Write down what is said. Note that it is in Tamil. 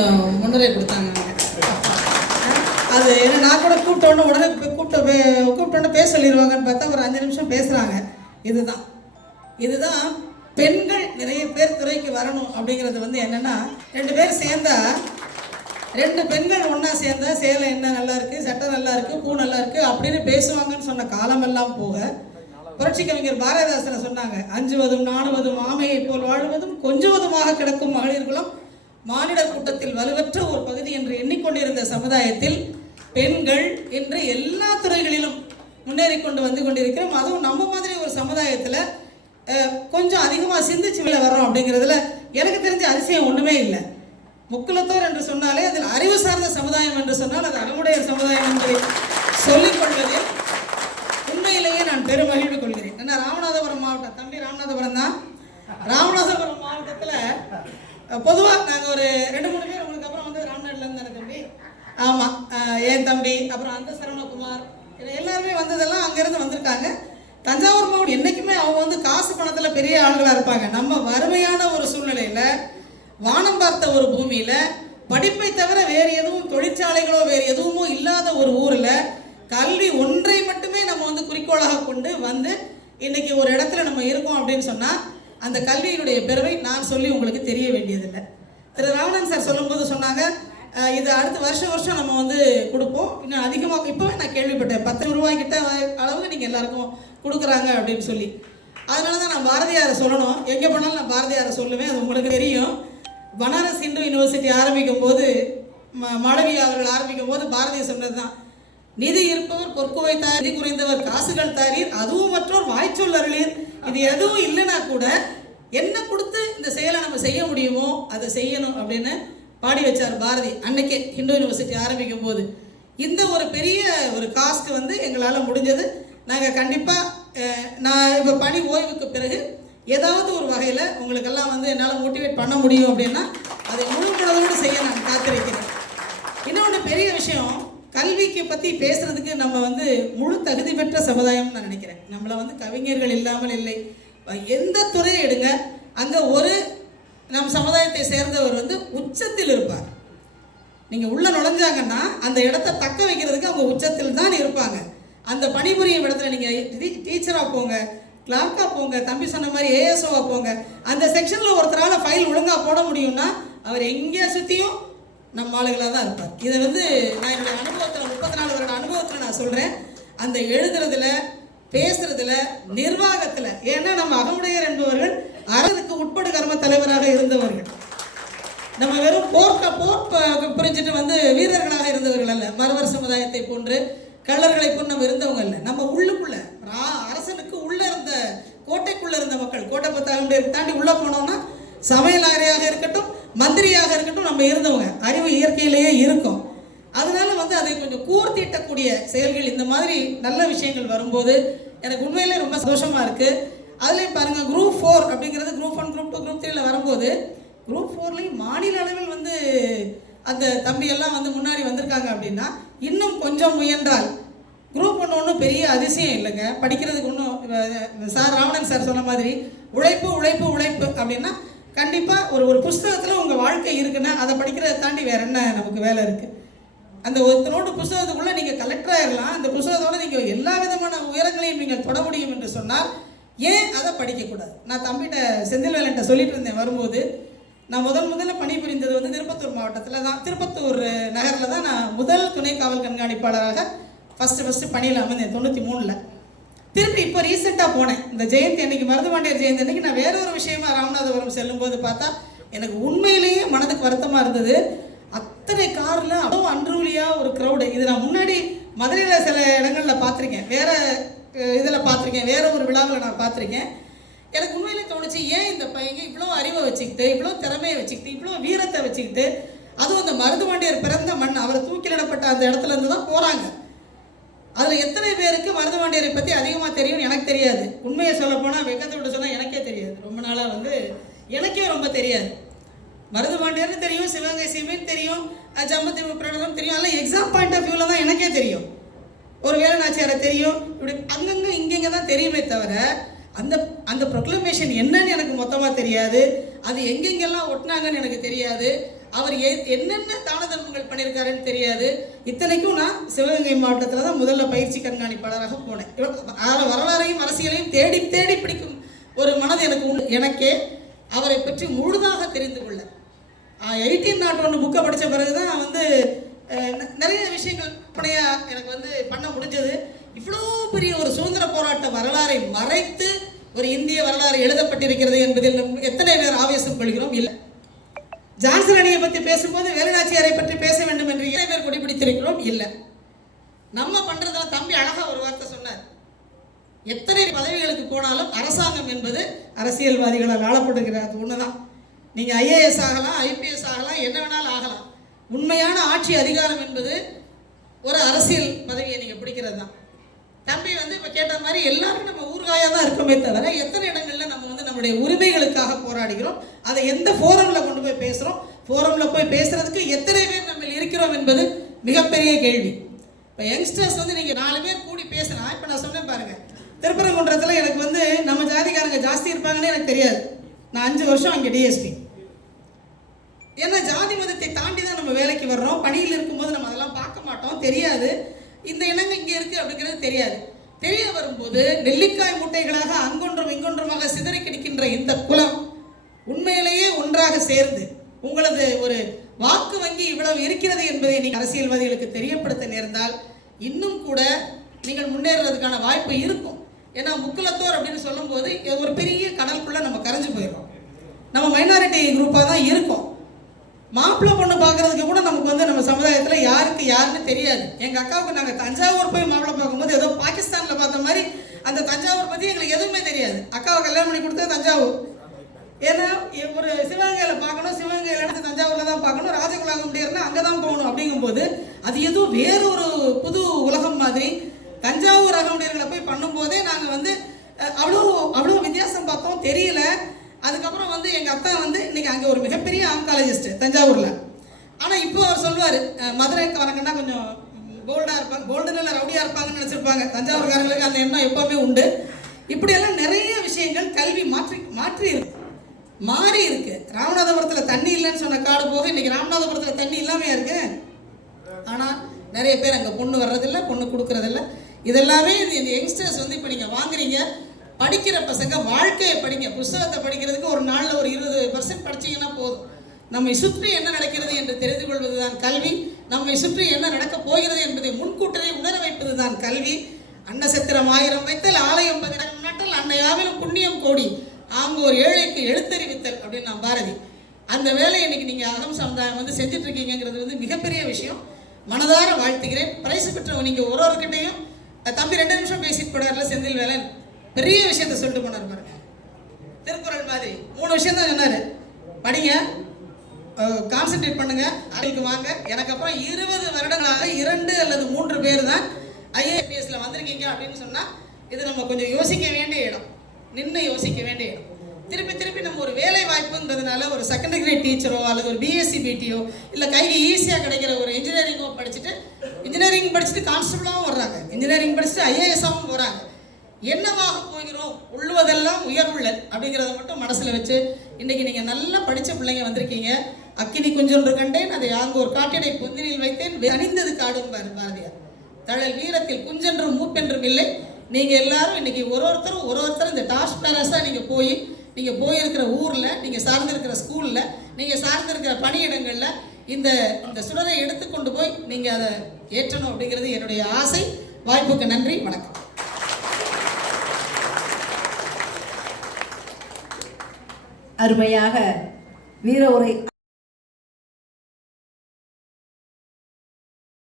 கொஞ்சம் முன்னுரை கொடுத்தாங்க. அது என்ன நான் கூட கூப்பிட்டோன்னு உடனே போய் கூப்பிட்ட பே- பேச சொல்லிடுவாங்கன்னு பார்த்தா ஒரு அஞ்சு நிமிஷம் பேசுகிறாங்க இதுதான். இதுதான் பெண்கள் நிறைய பேர் துறைக்கு வரணும் அப்படிங்கிறது வந்து என்னென்னா ரெண்டு பேர் சேர்ந்தா ரெண்டு பெண்கள் ஒன்றா சேர்ந்தா சேலை என்ன நல்லா இருக்குது சட்டை நல்லா இருக்குது பூ நல்லா இருக்குது அப்படின்னு பேசுவாங்கன்னு சொன்ன காலமெல்லாம் போக புரட்சி கவிஞர் பாரதிதாசனை சொன்னாங்க அஞ்சுவதும் நாணுவதும் ஆமையை போல் வாழ்வதும் கொஞ்சுவதுமாக கிடக்கும் மகளிர்களும் மானிடர் கூட்டத்தில் வலுவற்ற ஒரு பகுதி என்று எண்ணிக்கொண்டிருந்த சமுதாயத்தில் பெண்கள் என்று எல்லா துறைகளிலும் முன்னேறி கொண்டு வந்து கொண்டிருக்கிறோம். அதுவும் நம்ம மாதிரி ஒரு சமுதாயத்தில் கொஞ்சம் அதிகமாக சிந்திச்சு வெளில வர்றோம் அப்படிங்கிறதுல எனக்கு தெரிஞ்ச அதிசயம் ஒன்றுமே இல்லை. முக்குலத்தோர் என்று சொன்னாலே அதில் அறிவு சார்ந்த சமுதாயம் என்று சொன்னால் அது அகமுடைய சமுதாயம் என்று சொல்லிக் கொள்வதில் உண்மையிலேயே நான் பெருமகிழ்வு கொள்கிறேன். என்ன ராமநாதபுரம் மாவட்டம் தம்பி ராமநாதபுரம் தான்? ராமநாதபுரம் மாவட்டத்தில் பொதுவாக நாங்கள் ஒரு ரெண்டு மூணு பேர் உங்களுக்கு அப்புறம் வந்து ராமநாடுலேருந்து எனக்கு தம்பி? ஆமாம் என் தம்பி? அப்புறம் அந்த சரவணகுமார். இது எல்லாருமே வந்ததெல்லாம் அங்கேருந்து வந்திருக்காங்க. தஞ்சாவூர் மாவட்டம் என்றைக்குமே அவங்க வந்து காசு பணத்தில் பெரிய ஆளுகளாக இருப்பாங்க. நம்ம வறுமையான ஒரு சூழ்நிலையில் வானம் பார்த்த ஒரு பூமியில் படிப்பை தவிர வேறு எதுவும் தொழிற்சாலைகளோ வேறு எதுவுமோ இல்லாத ஒரு ஊரில் கல்வி ஒன்றை மட்டுமே நம்ம வந்து குறிக்கோளாக கொண்டு வந்து இன்றைக்கி ஒரு இடத்துல நம்ம இருக்கோம் அப்படின்னு சொன்னால் அந்த கல்வியினுடைய பெருமை நான் சொல்லி உங்களுக்கு தெரிய வேண்டியதில்லை. திரு ராவணன் சார் சொல்லும்போது சொன்னாங்க இது அடுத்த வருஷம் வருஷம் நம்ம வந்து கொடுப்போம். இன்னும் அதிகமாக இப்போவே நான் கேள்விப்பட்டேன். பத்து ரூபாய்க்கிட்ட அளவுக்கு நீங்கள் எல்லாருக்கும் கொடுக்குறாங்க அப்படின்னு சொல்லி. அதனால தான் நான் பாரதியாரை சொல்லணும். எங்கே போனாலும் நான் பாரதியாரை சொல்லுவேன். அது உங்களுக்கு தெரியும். பனாரஸ் இந்து யூனிவர்சிட்டி ஆரம்பிக்கும் போது ம- மாணவி அவர்கள் ஆரம்பிக்கும் போது பாரதியார் சொன்னது தான் நிதி இருப்பவர் பொற்குவை தார் நிதி குறைந்தவர் காசுகள் தாரீர் அதுவும் மற்றோர் வாய்ச்சொல் அருளீர் இது எதுவும் இல்லைன்னா கூட என்ன கொடுத்து இந்த செயலை நம்ம செய்ய முடியுமோ அதை செய்யணும் அப்படின்னு பாடி வச்சார் பாரதி. அன்னைக்கே ஹிந்து யூனிவர்சிட்டி ஆரம்பிக்கும் போது. இந்த ஒரு பெரிய ஒரு காஸ்க்கு வந்து எங்களால் முடிஞ்சது. நாங்கள் கண்டிப்பாக நான் இப்போ பணி ஓய்வுக்கு பிறகு ஏதாவது ஒரு வகையில் உங்களுக்கெல்லாம் வந்து என்னால் மோட்டிவேட் பண்ண முடியும் அப்படின்னா அதை முழு மனதோடு செய்ய நான் காத்திருக்கிறேன். இன்னொன்று பெரிய விஷயம் கல்விக்கு பற்றி பேசுகிறதுக்கு நம்ம வந்து முழு தகுதி பெற்ற சமுதாயம்னு நான் நினைக்கிறேன். நம்மளை வந்து கவிஞர்கள் இல்லாமல் இல்லை. எந்த துறையை எடுங்க அங்கே ஒரு நம் சமுதாயத்தை சேர்ந்தவர் வந்து உச்சத்தில் இருப்பார். நீங்கள் உள்ளே நுழைஞ்சாங்கன்னா அந்த இடத்த தக்க வைக்கிறதுக்கு அவங்க உச்சத்தில் தான் இருப்பாங்க. அந்த பணிபுரியும் இடத்துல நீங்கள் டீச்சராக போங்க கிளார்க்காக போங்க தம்பி சொன்ன மாதிரி ஏஎஸ்ஓவாக போங்க. அந்த செக்ஷனில் ஒருத்தரால் ஃபைல் ஒழுங்காக போட முடியும்னா அவர் எங்கேயா சுற்றியும் நம்ம ஆளுகளாக தான் இருப்பார். இதை வந்து நான் என்னுடைய அனுபவத்தில் முப்பத்தி நாலு வருட அனுபவத்தில் நான் சொல்கிறேன் அந்த எழுதுறதுல பேசுறதுல நிர்வாகத்தில் ஏன்னா நம்ம அகமுடையர் என்பவர்கள் அரசுக்கு உட்படு கர்ம தலைவராக இருந்தவர்கள். நம்ம வெறும் போர்க்க போர் புரிஞ்சுட்டு வந்து வீரர்களாக இருந்தவர்கள் அல்ல. மரவர் சமுதாயத்தை போன்று கள்ளர்களை போன்று நம்ம இருந்தவங்க அல்ல. நம்ம உள்ளுக்குள்ள அரசனுக்கு உள்ள இருந்த கோட்டைக்குள்ள இருந்த மக்கள் கோட்டை பத்தாண்டு தாண்டி உள்ள போனோம்னா சமையலாரையாக இருக்கட்டும் மந்திரியாக இருக்கட்டும் நம்ம இருந்தவங்க அறிவு இயற்கையிலேயே இருக்கும். அதனால வந்து அதை கொஞ்சம் கூர்த்திட்டக்கூடிய செயல்கள் இந்த மாதிரி நல்ல விஷயங்கள் வரும்போது எனக்கு உண்மையிலே ரொம்ப சந்தோஷமாக இருக்குது அதுலேயும் பாருங்க குரூப் ஃபோர் அப்படிங்கிறது group one group two group த்ரீல வரும்போது குரூப் ஃபோர்லேயும் மாநில அளவில் வந்து அந்த தம்பியெல்லாம் வந்து முன்னாடி வந்திருக்காங்க அப்படின்னா இன்னும் கொஞ்சம் முயன்றால் குரூப் ஒன்று ஒன்றும் பெரிய அதிசயம் இல்லைங்க. படிக்கிறதுக்கு ஒன்றும் சார் ராவணன் சார் சொன்ன மாதிரி உழைப்பு உழைப்பு உழைப்பு அப்படின்னா கண்டிப்பாக ஒரு ஒரு புஸ்தகத்தில் உங்கள் வாழ்க்கை இருக்குன்னா அதை படிக்கிறதை தாண்டி வேற என்ன நமக்கு வேலை இருக்குது அந்த ஒருத்தனோட புஸ்தகத்துக்குள்ளே நீங்கள் கலெக்டர் ஆகிடலாம் அந்த புஸ்தகத்தோட நீங்கள் எல்லா விதமான உயரங்களையும் நீங்கள் தொட முடியும் என்று சொன்னால் ஏன் அதை படிக்கக்கூடாது? நான் தம்பிகிட்ட செந்தில்வேலன்ட்ட சொல்லிட்டு இருந்தேன் வரும்போது நான் முதல் முதல்ல பணிபுரிந்தது வந்து திருப்பத்தூர் மாவட்டத்தில் தான் திருப்பத்தூர் நகரில் தான் நான் முதல் துணை காவல் கண்காணிப்பாளராக ஃபஸ்ட்டு ஃபஸ்ட்டு பணியில் அமர்ந்தேன் தொண்ணூற்றி மூணில். திருப்பி இப்போ ரீசெண்டாக போனேன். இந்த ஜெயந்தி அன்னைக்கு மருதுபாண்டியர் ஜெயந்தி அன்னைக்கு நான் வேற ஒரு விஷயமா ராமநாதபுரம் செல்லும்போது பார்த்தா எனக்கு உண்மையிலேயே மனதுக்கு வருத்தமாக இருந்தது. அத்தனை காரில் அவ்வளோ அன்ரூலியாக ஒரு க்ரௌடு இது நான் முன்னாடி மதுரையில் சில இடங்களில் பார்த்துருக்கேன். வேற இதில் பார்த்துருக்கேன். வேற ஒரு விழாவில் நான் பார்த்துருக்கேன். எனக்கு உண்மையில தோணுச்சு ஏன் இந்த பையங்க இவ்வளோ அறிவை வச்சுக்கிட்டு இவ்வளோ திறமையை வச்சுக்கிட்டு இவ்வளோ வீரத்தை வச்சுக்கிட்டு அதுவும் அந்த மருதுபாண்டியர் பிறந்த மண் அவர் தூக்கிலிடப்பட்ட அந்த இடத்துல இருந்து தான் போகிறாங்க அதில் எத்தனை பேருக்கு மருதுபாண்டியரை பற்றி அதிகமாக தெரியும்னு எனக்கு தெரியாது. உண்மையை சொல்ல போனால் வெக்கத்தை விட்டு சொன்னால் எனக்கே தெரியாது. ரொம்ப நாளாக வந்து எனக்கே ரொம்ப தெரியாது. மருதுபாண்டியர்னு தெரியும் சிவகங்கை சீமைன்னு தெரியும் அஹ் ஜம்பத்தி தெரியும். அதெல்லாம் எக்ஸாம் பாயிண்ட் ஆஃப் வியூவில் தான் எனக்கே தெரியும். ஒரு வேலுநாச்சியாரை தெரியும். இப்படி அங்கங்கே இங்கங்கே தான் தெரியுமே தவிர அந்த அந்த ப்ரொக்ளமேஷன் என்னன்னு எனக்கு மொத்தமாக தெரியாது. அது எங்கெங்கெல்லாம் ஒட்டினாங்கன்னு எனக்கு தெரியாது. அவர் என்னென்ன தான தர்மங்கள் பண்ணியிருக்காருன்னு தெரியாது. இத்தனைக்கும் நான் சிவகங்கை மாவட்டத்தில் தான் முதல்ல பயிற்சி கண்காணிப்பாளராக போனேன். அதில் வரலாறையும் அரசியலையும் தேடி தேடி பிடிக்கும் ஒரு மனது எனக்கு உண்டு. எனக்கே அவரை பற்றி முழுதாக தெரிந்து கொள்ள. எயிட்டீன் நாட் ஒன்று புக்கை படித்த பிறகு தான் வந்து நிறைய விஷயங்கள் பணையாக எனக்கு வந்து பண்ண முடிஞ்சது. இவ்வளோ பெரிய ஒரு சுதந்திர போராட்ட வரலாறை மறைத்து ஒரு இந்திய வரலாறு எழுதப்பட்டிருக்கிறது என்பதில் எத்தனை பேர் ஆவேசம் கொள்கிறோம் இல்லை. ஜான்சன் அணியை பற்றி பேசும்போது வேலுநாச்சியாரை பற்றி பேச வேண்டும் என்று ஏழை பேர் கொடிபிடித்திருக்கிறோம். இல்லை. நம்ம பண்ணுறதுல தம்பி அழகாக ஒரு வார்த்தை சொன்னார். எத்தனை பதவிகளுக்கு போனாலும் அரசாங்கம் என்பது அரசியல்வாதிகளால் ஆளப்படுகிற அது ஒன்று தான் நீங்கள் ஐஏஎஸ் ஆகலாம் ஐபிஎஸ் ஆகலாம் என்ன வேணாலும் ஆகலாம். உண்மையான ஆட்சி அதிகாரம் என்பது ஒரு அரசியல் பதவியை நீங்கள் பிடிக்கிறது தான் தம்பி வந்து இப்போ கேட்ட மாதிரி எல்லாரும் நம்ம ஊர்காயாக தான் இருக்கோமே தவிர எத்தனை இடங்கள் நம்முடைய உரிமைகளுக்காக போராடுகிறோம். அதை எந்த ஃபோரமில் கொண்டு போய் பேசுறோம்? ஃபோரமில் போய் பேசுறதுக்கு எத்தனை பேர் நம்ம இருக்கிறோம் என்பது மிகப்பெரிய கேள்வி. இப்போ யங்ஸ்டர்ஸ் வந்து நீங்க நாலு பேர் கூடி பேசலாம் இப்போ நான் சொன்னேன் பாருங்க. திருப்பரங்குன்றத்தில் எனக்கு வந்து நம்ம ஜாதிக்காரங்க ஜாஸ்தி இருப்பாங்கன்னு எனக்கு தெரியாது. நான் அஞ்சு வருஷம் அங்கே டிஎஸ்பி ஏன்னா ஜாதி மதத்தை தாண்டி தான் நம்ம வேலைக்கு வர்றோம். பணியில் இருக்கும்போது நம்ம அதெல்லாம் பார்க்க மாட்டோம். தெரியாது. இந்த இனங்க இங்கே இருக்குது அப்படிங்கிறது தெரியாது. தெரிய வரும்போது நெல்லிக்காய் மூட்டைகளாக அங்கு சிதறி இந்த குலம் உண்மையிலேயே ஒன்றாக சேர்ந்து உங்களது ஒரு வாக்கு வங்கி இவ்வளவு இருக்கிறது என்பதை நீங்கள் அரசியல்வாதிகளுக்கு தெரியப்படுத்த நேர்ந்தால் இன்னும் கூட நீங்கள் முன்னேறுறதுக்கான வாய்ப்பு இருக்கும். ஏன்னா முக்குலத்தோர் அப்படின்னு சொல்லும்போது ஒரு பெரிய கடலுக்குள்ளே நம்ம கரைஞ்சு போயிடுறோம். நம்ம மைனாரிட்டி குரூப்பாக தான் இருக்கோம். மாப்பிள்ளை பொண்ணு பார்க்கறதுக்கு கூட நமக்கு வந்து நம்ம சமுதாயத்தில் யாருக்கு யாருன்னு தெரியாது. எங்கள் அக்காவுக்கு நாங்கள் தஞ்சாவூர் போய் மாப்பிள்ளை பார்க்கும்போது ஏதோ பாகிஸ்தானில் பார்த்த மாதிரி அந்த தஞ்சாவூர் பற்றி எங்களுக்கு எதுவுமே தெரியாது. அக்காவை கல்யாணம் பண்ணி கொடுத்தது தஞ்சாவூர். ஏன்னா ஒரு சிவகங்கையில் பார்க்கணும் சிவகங்கையில் எடுத்து தஞ்சாவூரில் தான் பார்க்கணும் ராஜகுலாகம் முடியறதுனா அங்கே தான் போகணும் அப்படிங்கும்போது அது ஏதோ வேறொரு புது உலகம் மாதிரி. தஞ்சாவூர் அகமுடையர்களை போய் பண்ணும்போதே நாங்கள் வந்து அவ்வளோ அவ்வளோ வித்தியாசம் பார்த்தோம் தெரியல. அதுக்கப்புறம் வந்து எங்கள் அத்தா வந்து இன்னைக்கு அங்கே ஒரு மிகப்பெரிய ஆங்காலஜிஸ்ட் தஞ்சாவூரில். ஆனால் இப்போ அவர் சொல்லுவார் மதுரைக்காரங்கன்னா கொஞ்சம் போல்டாக இருப்பாங்க. போல்டுன்னு இல்லை ரவுடியாக இருப்பாங்கன்னு நினச்சிருப்பாங்க. தஞ்சாவூர்காரங்களுக்கு அந்த எண்ணம் எப்போவுமே உண்டு. இப்படியெல்லாம் நிறைய விஷயங்கள் கல்வி மாற்றி மாற்றி இருக்கு மாறி இருக்கு. ராமநாதபுரத்தில் தண்ணி இல்லைன்னு சொன்ன காடு போக இன்னைக்கு ராமநாதபுரத்தில் தண்ணி இல்லாமையா இருக்கு? ஆனால் நிறைய பேர் அங்கே பொண்ணு வர்றதில்ல பொண்ணு கொடுக்கறதில்ல. இதெல்லாமே இந்த யங்ஸ்டர்ஸ் வந்து இப்போ நீங்கள் வாங்குறீங்க. படிக்கிற பசங்க வாழ்க்கையை படிங்க. புஸ்தகத்தை படிக்கிறதுக்கு ஒரு நாளில் ஒரு இருபது பர்சன்ட் படிச்சீங்கன்னா போதும். நம்மை சுற்றி என்ன நடக்கிறது என்று தெரிந்து கொள்வதுதான் கல்வி. நம்மை சுற்றி என்ன நடக்கப் போகிறது என்பதை முன்கூட்டரை உணர வைப்பதுதான் கல்வி. அன்னசத்திரம் ஆயிரம் வைத்தல் ஆலயம் பதினாயிரம் நாட்டல் அன்னையாவிலும் புண்ணியம் கோடி. ஆங்க ஒரு ஏழைக்கு எழுத்தறிவித்தல் அப்படின்னு நான் பாரதி. அந்த வேலையை இன்னைக்கு நீங்கள் அகம் சமுதாயம் வந்து செஞ்சுட்டு இருக்கீங்கிறது வந்து மிகப்பெரிய விஷயம். மனதார வாழ்த்துகிறேன். பிரைஸ் பெற்றவங்க நீங்கள் ஒரு ஒருக்கிட்டையும் தம்பி ரெண்டு நிமிஷம் பேசிட்டு போனார்ல செந்தில் வேலன் பெரிய விஷயத்த சொல்லிட்டு போனார் பாருங்க. திருக்குறள் மாதிரி. மூணு விஷயம் தான் சொன்னார். படிங்க. கான்சென்ட்ரேட் பண்ணுங்க. அதுக்கு வாங்க. எனக்கு அப்புறம் இருபது வருடங்களாக இரண்டு அல்லது மூன்று பேர் தான் ஐஏபிஎஸ்ல வந்திருக்கீங்க அப்படின்னு சொன்னா இது நம்ம கொஞ்சம் யோசிக்க வேண்டிய இடம். நின்று யோசிக்க வேண்டிய இடம். திருப்பி திருப்பி நம்ம ஒரு வேலை வாய்ப்புன்றதுனால ஒரு செகண்டரி கிரேட் டீச்சரோ அல்லது ஒரு பிஎஸ்சி பிடியோ இல்லை கைக்கு ஈஸியாக கிடைக்கிற ஒரு இன்ஜினியரிங்கோ படிச்சுட்டு இன்ஜினியரிங் படிச்சுட்டு கான்ஸ்டபிளாகவும் வர்றாங்க. இன்ஜினியரிங் படிச்சுட்டு ஐஏஎஸ்ஸாகவும் போகிறாங்க என்னவாக போகிறோம்? உள்ளுவதெல்லாம் உயர்வுள்ளல் அப்படிங்கிறத மட்டும் மனசில் வச்சு இன்னைக்கு நீங்கள் நல்லா படித்த பிள்ளைங்க வந்திருக்கீங்க. அக்கினி குஞ்சொன்று கண்டேன் அதை ஆங்கோர் காட்டிடை பொந்தினில் வைத்தேன். அணிந்தது காடும் பாரதியார். தழல் வீரத்தில் குஞ்சென்றும் மூப்பென்றும் இல்லை. நீங்கள் எல்லாரும் இன்னைக்கு ஒரு ஒருத்தரும் ஒரு ஒருத்தரும் இந்த டாஸ் பேரஸாக நீங்கள் போய் நீங்கள் போயிருக்கிற ஊரில் நீங்கள் சார்ந்திருக்கிற ஸ்கூலில் நீங்கள் சார்ந்திருக்கிற பணியிடங்களில் இந்த இந்த சுடரை எடுத்துக்கொண்டு போய் நீங்கள் அதை ஏற்றணும் அப்படிங்கிறது என்னுடைய ஆசை. வாய்ப்புக்கு நன்றி வணக்கம். அருமையாக வீர உரை